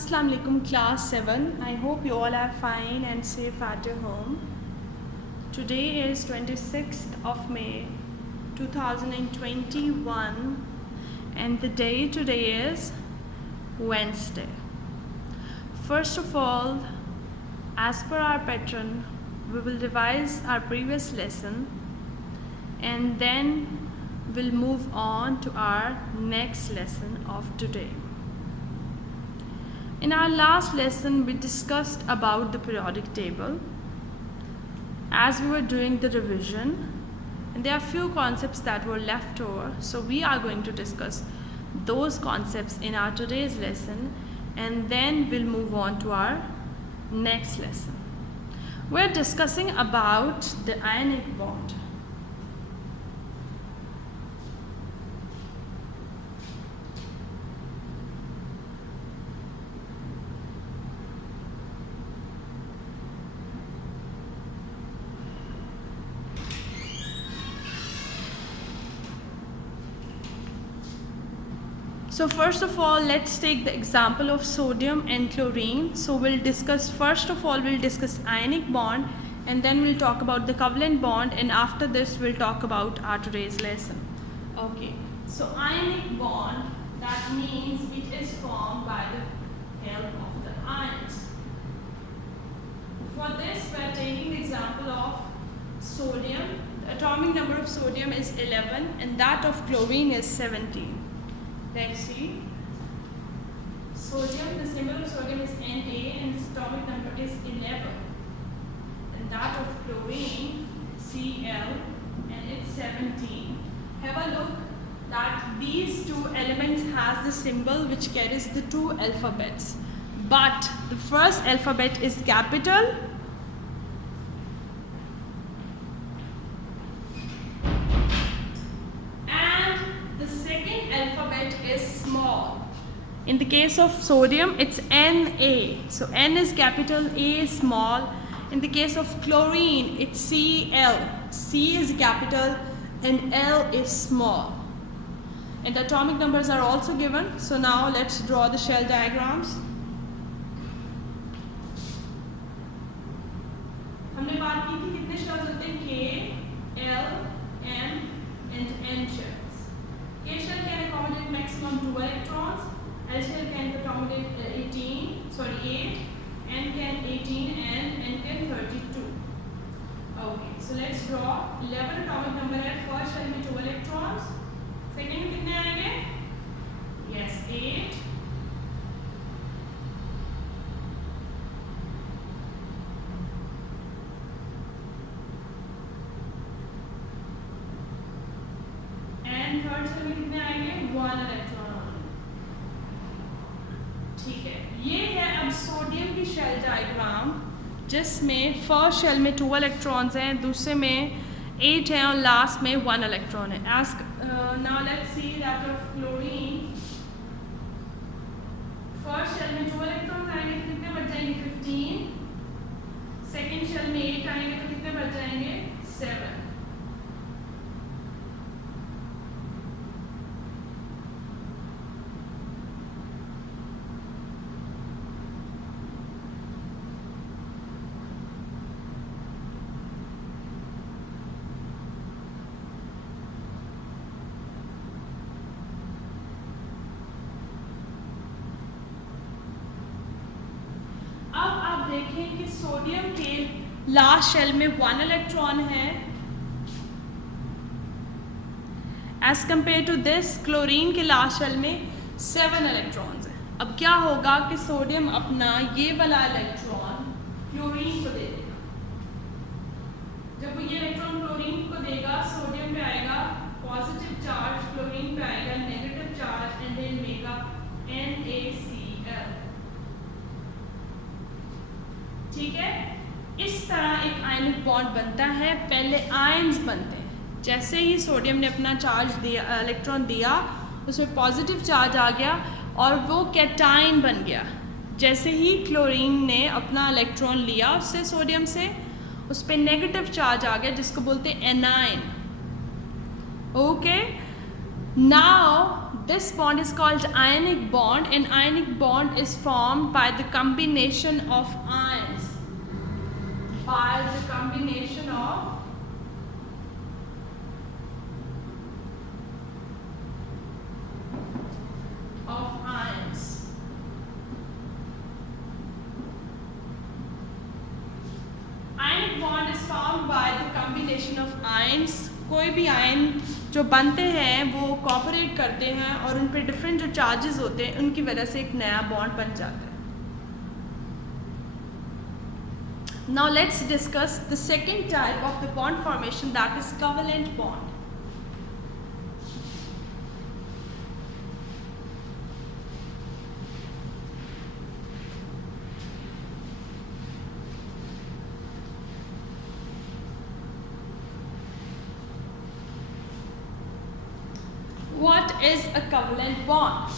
Assalamu alaikum class 7. I hope you all are fine and safe at your home. Today is 26th of May 2021 and the day today is Wednesday. First of all, as per our pattern, we will revise our previous lesson and then we'll move on to our next lesson of today. In our last lesson, we discussed about the periodic table as we were doing the revision, and there are few concepts that were left over, so we are going to discuss those concepts in our today's lesson and then we'll move on to our next lesson. We're discussing about the ionic bond. So first of all, let's take the example of sodium and chlorine. So we'll discuss, first of all, we'll discuss ionic bond and then we'll talk about the covalent bond, and after this we'll talk about our today's lesson. Okay, so ionic bond, that means it is formed by the help of the ions. For this we're taking the example of sodium. The atomic number of sodium is 11 and that of chlorine is 17. Let's see. Sodium, the symbol of sodium is Na and its atomic number is 11. And that of chlorine, Cl, and it's 17. Have a look that these two elements has the symbol which carries the two alphabets. But the first alphabet is capital is small. In the case of sodium, it's Na. So N is capital, A is small. In the case of chlorine, it's Cl. C is capital and L is small. And the atomic numbers are also given. So now let's draw the shell diagrams. हमने बात की थी कितने shells होते हैं? K, L, M and N shells. K shell can accommodate maximum 2 electrons, L shell can accommodate 8, N can 18 and N can 32. Okay, so let's draw 11 atomic number है, first shell में 2 electrons, second में कितने आएंगे? Yes, 8. Third shell में कितने आएंगे? 1 इलेक्ट्रॉन। ठीक है, ये है अब सोडियम की शेल डायग्राम जिसमें फर्स्ट शेल में 2 इलेक्ट्रॉन्स हैं, दूसरे में 8 हैं और लास्ट में 1 इलेक्ट्रॉन है। Now let's see that of chlorine. First shell में 2 इलेक्ट्रॉन्स आएंगे तो कितने बच जाएंगे? 15। सेकेंड शेल में 8 आएंगे तो कितने बच जाएंगे? 7। देखें कि सोडियम के लास्ट शेल में 1 इलेक्ट्रॉन है as compare to this chlorine के लास्ट शेल में 7 इलेक्ट्रॉन्स हैं। अब क्या होगा कि सोडियम अपना ये वाला इलेक्ट्रॉन क्लोरीन को दे देगा। जब वो ये इलेक्ट्रॉन क्लोरीन को देगा, सोडियम पे आएगा पॉजिटिव चार्ज, क्लोरीन पे आएगा negative charge and then make a NaCl। ठीक है, इस तरह एक आयनिक बॉन्ड बनता है। पहले आयन्स बनते हैं, जैसे ही सोडियम ने अपना चार्ज दिया, इलेक्ट्रॉन दिया, उसमें पॉजिटिव चार्ज आ गया और वो कैटाइन बन गया। जैसे ही क्लोरीन ने अपना इलेक्ट्रॉन लिया उससे, सोडियम से, उस पर नेगेटिव चार्ज आ गया जिसको बोलते हैं A9. Okay, now this bond is called ionic bond, and ionic bond is formed by the combination of ions. By the combination of ions. Ionic bond is formed by the combination of ions. कोई भी आयन जो बनते हैं वो कॉपरेट करते हैं और उन पे डिफरेंट जो चार्जेस होते हैं उनकी वजह से एक नया बॉन्ड बन जाता है. Now let's discuss the second type of the bond formation, that is covalent bond. What is a covalent bond?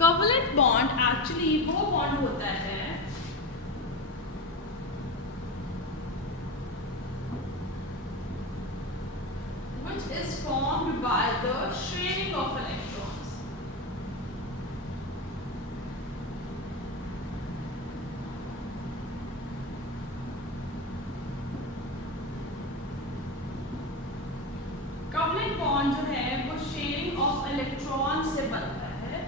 Covalent bond actually वो bond होता है which is formed by the sharing of electrons. Covalent bond जो है वो sharing of electrons से बनता है.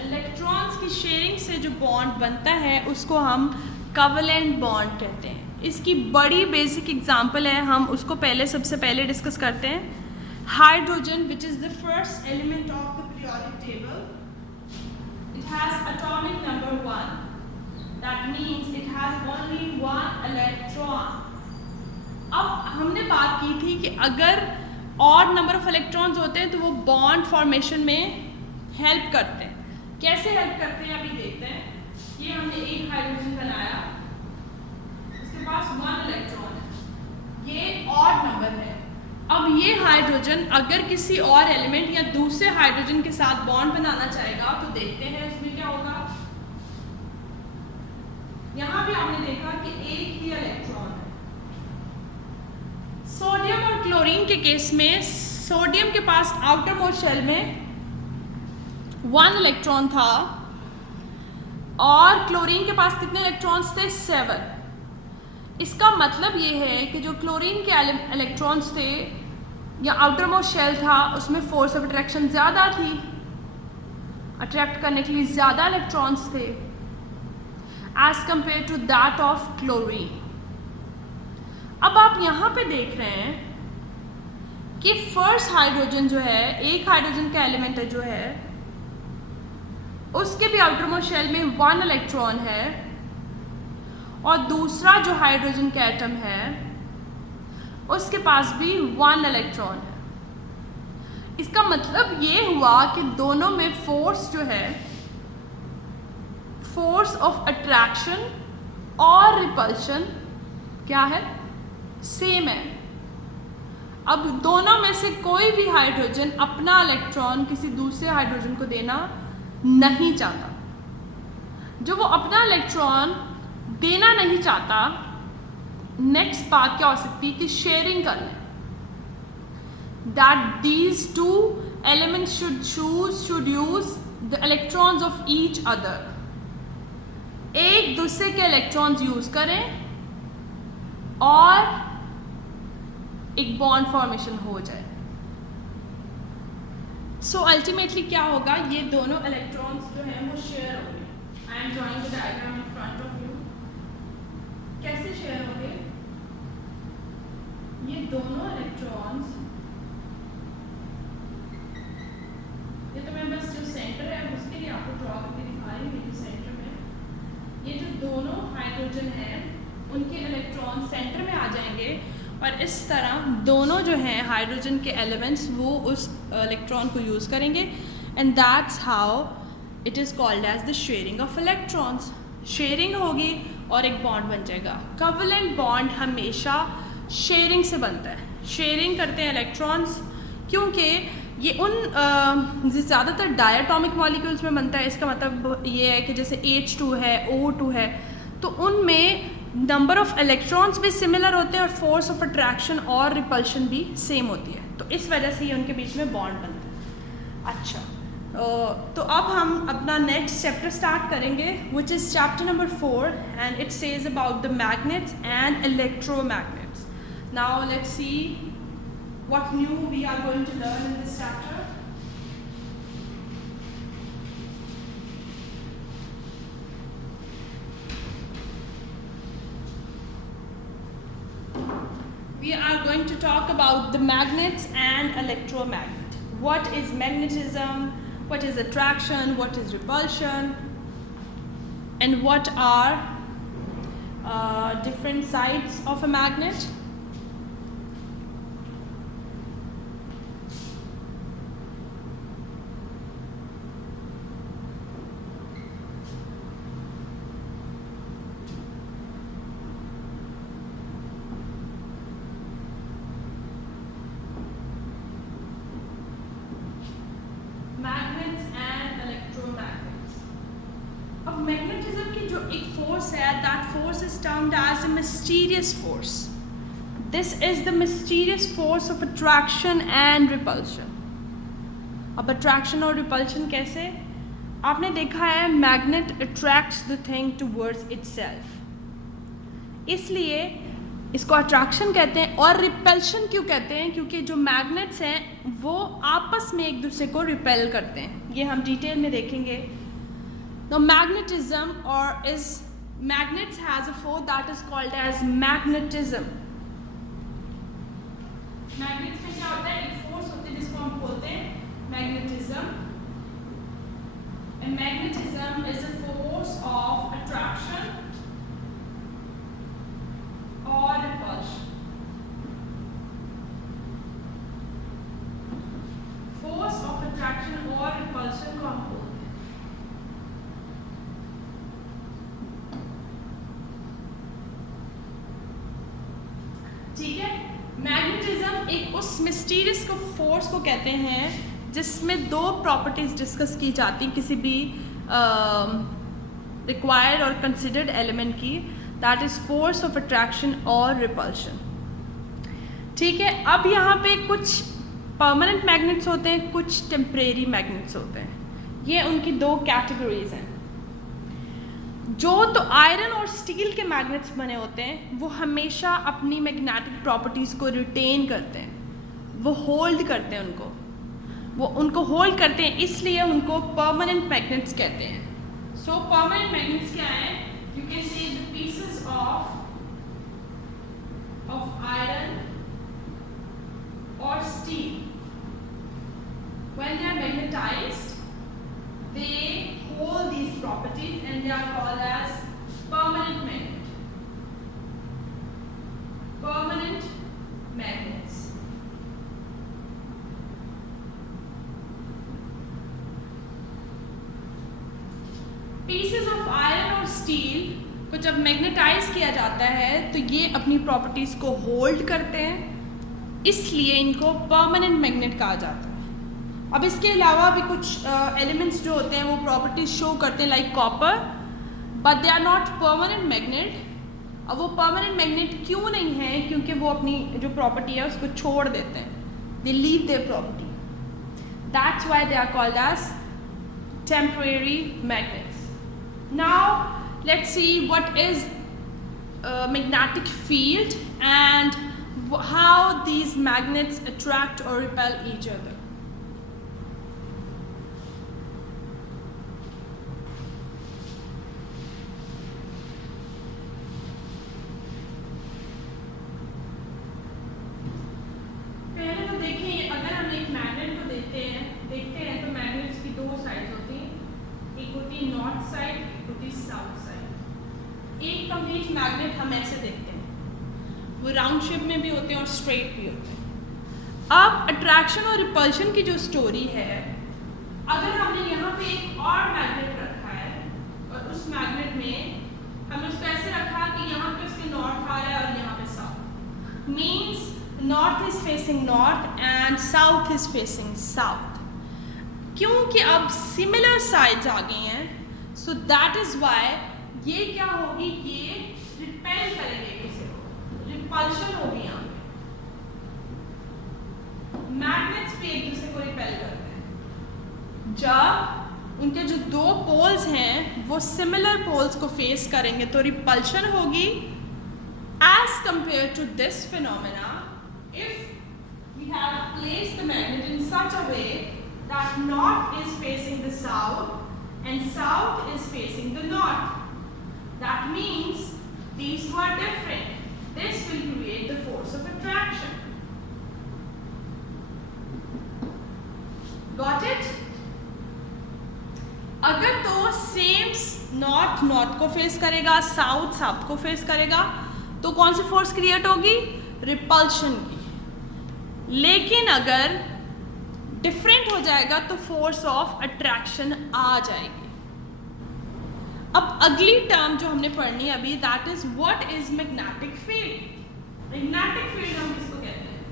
इलेक्ट्रॉन्स की शेयरिंग से जो बॉन्ड बनता है उसको हम कवलेंट बॉन्ड कहते हैं. इसकी बड़ी बेसिक एग्जांपल है, हम उसको सबसे पहले डिस्कस करते हैं. Hydrogen which is the first element of the periodic table. It has atomic number 1. That means it has only 1 इलेक्ट्रॉन. अब हमने बात की थी कि अगर ऑड नंबर ऑफ इलेक्ट्रॉन्स होते हैं तो वो बॉन्ड फॉर्मेशन में हेल्प करते हैं. कैसे हेल्प करते हैं अभी देखते हैं. ये हमने एक हाइड्रोजन बनाया, उसके पास 1 इलेक्ट्रॉन है, ये ऑड नंबर है. अब ये हाइड्रोजन अगर किसी और एलिमेंट या दूसरे हाइड्रोजन के साथ बॉन्ड बनाना चाहेगा तो देखते हैं उसमें क्या होगा. यहाँ पे आपने देखा कि एक ही इलेक्ट्रॉन है. सोडियम और क्लोरीन के केस में सोडियम के पास आउटर मोस्ट शेल में 1 इलेक्ट्रॉन था और क्लोरीन के पास कितने इलेक्ट्रॉन्स थे? 7. इसका मतलब ये है कि जो क्लोरीन के इलेक्ट्रॉन्स थे या आउटर मोस्ट शेल था उसमें फोर्स ऑफ अट्रैक्शन ज़्यादा थी, अट्रैक्ट करने के लिए ज़्यादा इलेक्ट्रॉन्स थे as compare to that of chlorine. अब आप यहाँ पे देख रहे हैं कि फर्स्ट हाइड्रोजन जो है, एक हाइड्रोजन का एलिमेंट है जो है, उसके भी आउटर मोस्ट शेल में 1 इलेक्ट्रॉन है और दूसरा जो हाइड्रोजन का एटम है उसके पास भी 1 इलेक्ट्रॉन है. इसका मतलब ये हुआ कि दोनों में फोर्स जो है, फोर्स ऑफ अट्रैक्शन और रिपल्शन क्या है? सेम है. अब दोनों में से कोई भी हाइड्रोजन अपना इलेक्ट्रॉन किसी दूसरे हाइड्रोजन को देना नहीं चाहता. जो वो अपना इलेक्ट्रॉन देना नहीं चाहता, नेक्स्ट बात क्या हो सकती है कि शेयरिंग कर लें. That these two elements should use the electrons of each other. एक दूसरे के इलेक्ट्रॉन्स यूज करें और एक बॉन्ड फॉर्मेशन हो जाए. सो अल्टीमेटली क्या होगा, ये दोनों इलेक्ट्रॉन्स जो हैं वो शेयर होंगे. I am drawing the diagram in front of you. कैसे शेयर होंगे? ये दोनों इलेक्ट्रॉन्स, ये तो मैं बस जो सेंटर है उसके लिए आपको ड्रॉ करके दिखा रही हूँ. सेंटर में ये जो दोनों हाइड्रोजन हैं उनके इलेक्ट्रॉन सेंटर में आ जाएंगे और इस तरह दोनों जो हैं हाइड्रोजन के एलिमेंट्स वो उस इलेक्ट्रॉन को यूज़ करेंगे. And that's how it is called as the sharing of electrons. Sharing होगी और एक बॉन्ड बन जाएगा. कवलेंट बॉन्ड हमेशा शेयरिंग से बनता है. शेयरिंग करते हैं इलेक्ट्रॉन्स क्योंकि ये उन ज़्यादातर डायटोमिक मॉलिक्यूल्स में बनता है. इसका मतलब ये है कि जैसे H2 है, O2 है, तो उनमें नंबर ऑफ इलेक्ट्रॉन्स भी सिमिलर होते हैं और फोर्स ऑफ अट्रैक्शन और रिपल्शन भी सेम होती है. तो इस वजह से ये उनके बीच में बॉन्ड बनता है। अच्छा, तो अब हम अपना नेक्स्ट चैप्टर स्टार्ट करेंगे, which is chapter number 4 and it says about the magnets and electromagnets. Now let's C what new we are going to learn in this chapter. We are going to talk about the magnets and electromagnet. What is magnetism? What is attraction? What is repulsion? And what are different sides of a magnet? Magnetism की जो एक force है, that force is termed as a mysterious force. This is the mysterious force of attraction and repulsion. अब attraction और repulsion कैसे? आपने देखा है magnet attracts the thing towards itself, इसलिए इसको अट्रैक्शन कहते हैं. और रिपल्शन क्यों कहते हैं? क्योंकि जो मैग्नेट्स हैं वो आपस में एक दूसरे को रिपेल करते हैं. ये हम डिटेल में देखेंगे. Now magnetism magnets has a force that is called as magnetism. Magnets में क्या होता है? एक फोर्स होती है जिसको हम बोलते हैं magnetism. And magnetism is a force of attraction or repulsion. Force of attraction or repulsion को हम बोलते हैं. ठीक है. मैग्नेटिज्म एक उस मिस्टीरियस को फोर्स को कहते हैं जिसमें दो प्रॉपर्टीज डिस्कस की जाती किसी भी रिक्वायर्ड और कंसिडर्ड एलिमेंट की. That is force of attraction और रिपल्शन. ठीक है. अब यहाँ पे कुछ परमानेंट मैग्नेट्स होते हैं, कुछ टेम्परेरी मैग्नेट्स होते हैं. ये उनकी दो कैटेगरीज हैं. जो तो आयरन और स्टील के मैग्नेट्स बने होते हैं वो हमेशा अपनी मैग्नेटिक प्रॉपर्टीज़ को रिटेन करते हैं, वो होल्ड करते हैं वो उनको होल्ड करते हैं, इसलिए उनको परमानेंट मैग्नेट्स कहते हैं. सो परमानेंट मैग्नेट्स क्या हैं? You can say the pieces of iron और steel when they are magnetized they hold these properties and they are called as permanent magnet. Permanent magnets. Pieces of iron और steel को जब मैग्नेटाइज किया जाता है तो ये अपनी प्रॉपर्टीज को होल्ड करते हैं, इसलिए इनको परमानेंट मैग्नेट कहा जाता है. अब इसके अलावा भी कुछ एलिमेंट्स जो होते हैं वो प्रॉपर्टीज शो करते हैं, like copper, but they are not permanent magnet. अब वो परमानेंट मैग्नेट क्यों नहीं है? क्योंकि वो अपनी जो प्रॉपर्टी है उसको छोड़ देते हैं. They leave their property. That's why they are called as temporary magnets. Now let's see what is magnetic field and how these magnets attract और रिपेल ईच अदर. देखते हैं तो मैग्नेट्स की दो साइड्स होती हैं. एक होती है नॉर्थ साइड, एक होती है साउथ साइड. एक कंप्लीट मैग्नेट हम ऐसे देखते हैं, वो राउंड शेप में भी होते हैं और स्ट्रेट भी होते हैं. अब अट्रैक्शन और रिपल्शन की जो स्टोरी है, अगर हमने यहाँ पे एक और मैग्नेट रखा है और उस मैग्नेट में हमने उसको ऐसे रखा कि यहाँ पे उसके नॉर्थ आ रहा है और यहाँ पे south, means north is facing north and south is facing south. क्योंकि अब सिमिलर साइड्स आ गई हैं, सो दैट इज व्हाई ये क्या होगी, ये रिपेल करेंगे किसी को, रिपल्शन होगी यहाँ पे. मैग्नेट्स भी एक दूसरे को रिपेल करते हैं। जब उनके जो दो पोल्स हैं वो सिमिलर पोल्स को फेस करेंगे तो रिपल्शन होगी। As compare to this phenomena, if we have placed the magnet in such a way that north is facing the south and south is facing the north, that means these two are different. This will create the force of attraction. Got it? अगर तो same north north को फेस करेगा, south south को फेस करेगा, तो कौन सी force create होगी? रिपल्शन की। लेकिन अगर डिफरेंट हो जाएगा तो फोर्स ऑफ अट्रैक्शन आ जाएगी। अब अगली टर्म जो हमने पढ़नी है अभी, that is what is magnetic field. Magnetic field हम किसको कहते हैं?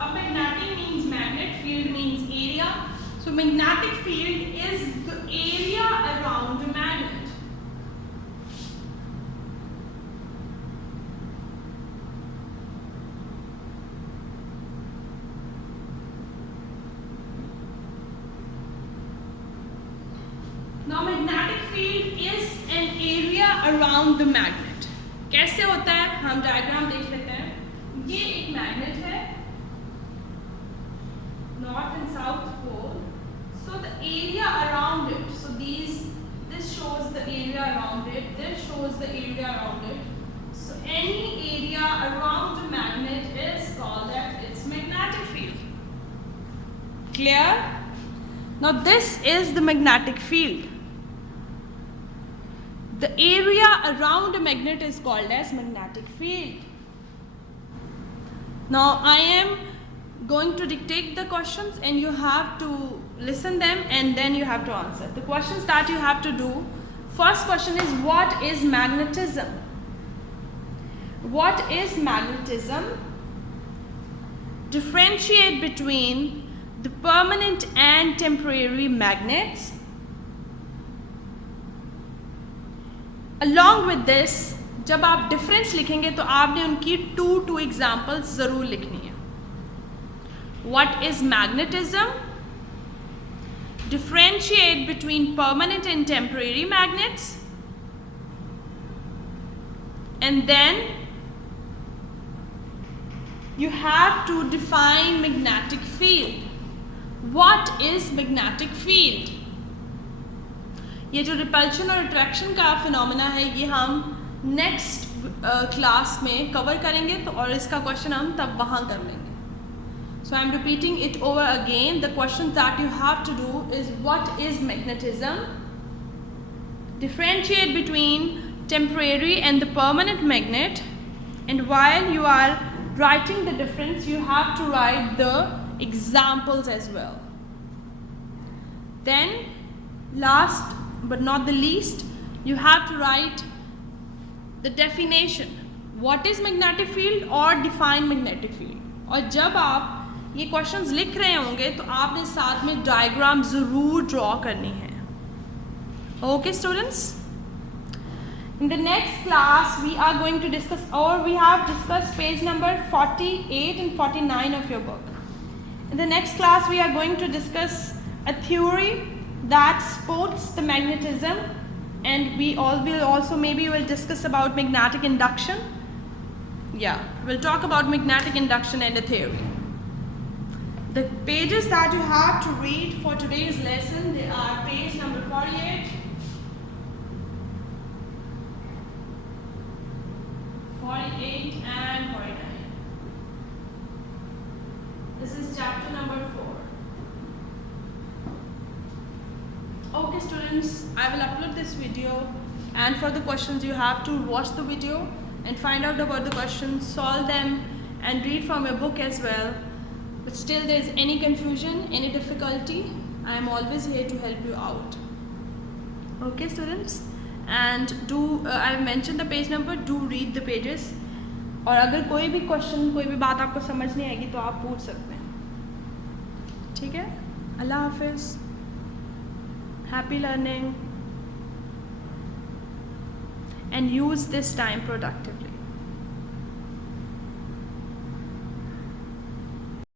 अब magnetic means magnet, field means area, so magnetic field is the area around a magnet. Now magnetic field is an area around the magnet. कैसे होता है हम डायग्राम देख लेते हैं। ये एक मैग्नेट है, north and south pole, so the area around it, so this shows the area around it, this shows the area around it, so any area around the magnet is called as its magnetic field. Clear? Now this is the magnetic field. The area around a magnet is called as magnetic field. Now I am going to dictate the questions and you have to listen them and then you have to answer. The questions that you have to do, first question is what is magnetism? What is magnetism? Differentiate between the permanent and temporary magnets. Along with this, जब आप डिफरेंस लिखेंगे तो आपने उनकी two examples जरूर लिखनी है। What is magnetism? Differentiate between permanent and temporary magnets. And then you have to define magnetic field. What is magnetic field? ये जो रिपल्शन और अट्रैक्शन का फिनोमेना है ये हम नेक्स्ट क्लास में कवर करेंगे, तो और इसका क्वेश्चन हम तब वहाँ कर लेंगे। So I am repeating it over again. The question that you have to do is what is magnetism, differentiate between temporary and the permanent magnet, and while you are writing the difference you have to write the examples as well. Then last but not the least, you have to write the definition, what is magnetic field or define magnetic field. और जब आप ये questions लिख रहे होंगे तो आपने साथ में diagram ज़रूर draw करनी है। Okay students? In the next class we are going to discuss, or we have discussed page number 48 and 49 of your book. In the next class we are going to discuss a theory that supports the magnetism, and we all will also maybe will discuss about magnetic induction. Yeah, we'll talk about magnetic induction and a theory. The pages that you have to read for today's lesson, they are page number 48, 48 and 49. This is chapter number 4. Okay students, I will upload this video, and for the questions you have to watch the video and find out about the questions, solve them and read from your book as well. But still there is any confusion, any difficulty, I am always here to help you out. Okay students, and I have mentioned the page number, do read the pages. और अगर कोई भी क्वेश्चन, कोई भी बात आपको समझ नहीं आएगी तो आप पूछ सकते हैं। ठीक है, अल्लाह हाफिज़, happy learning. and use this time productively.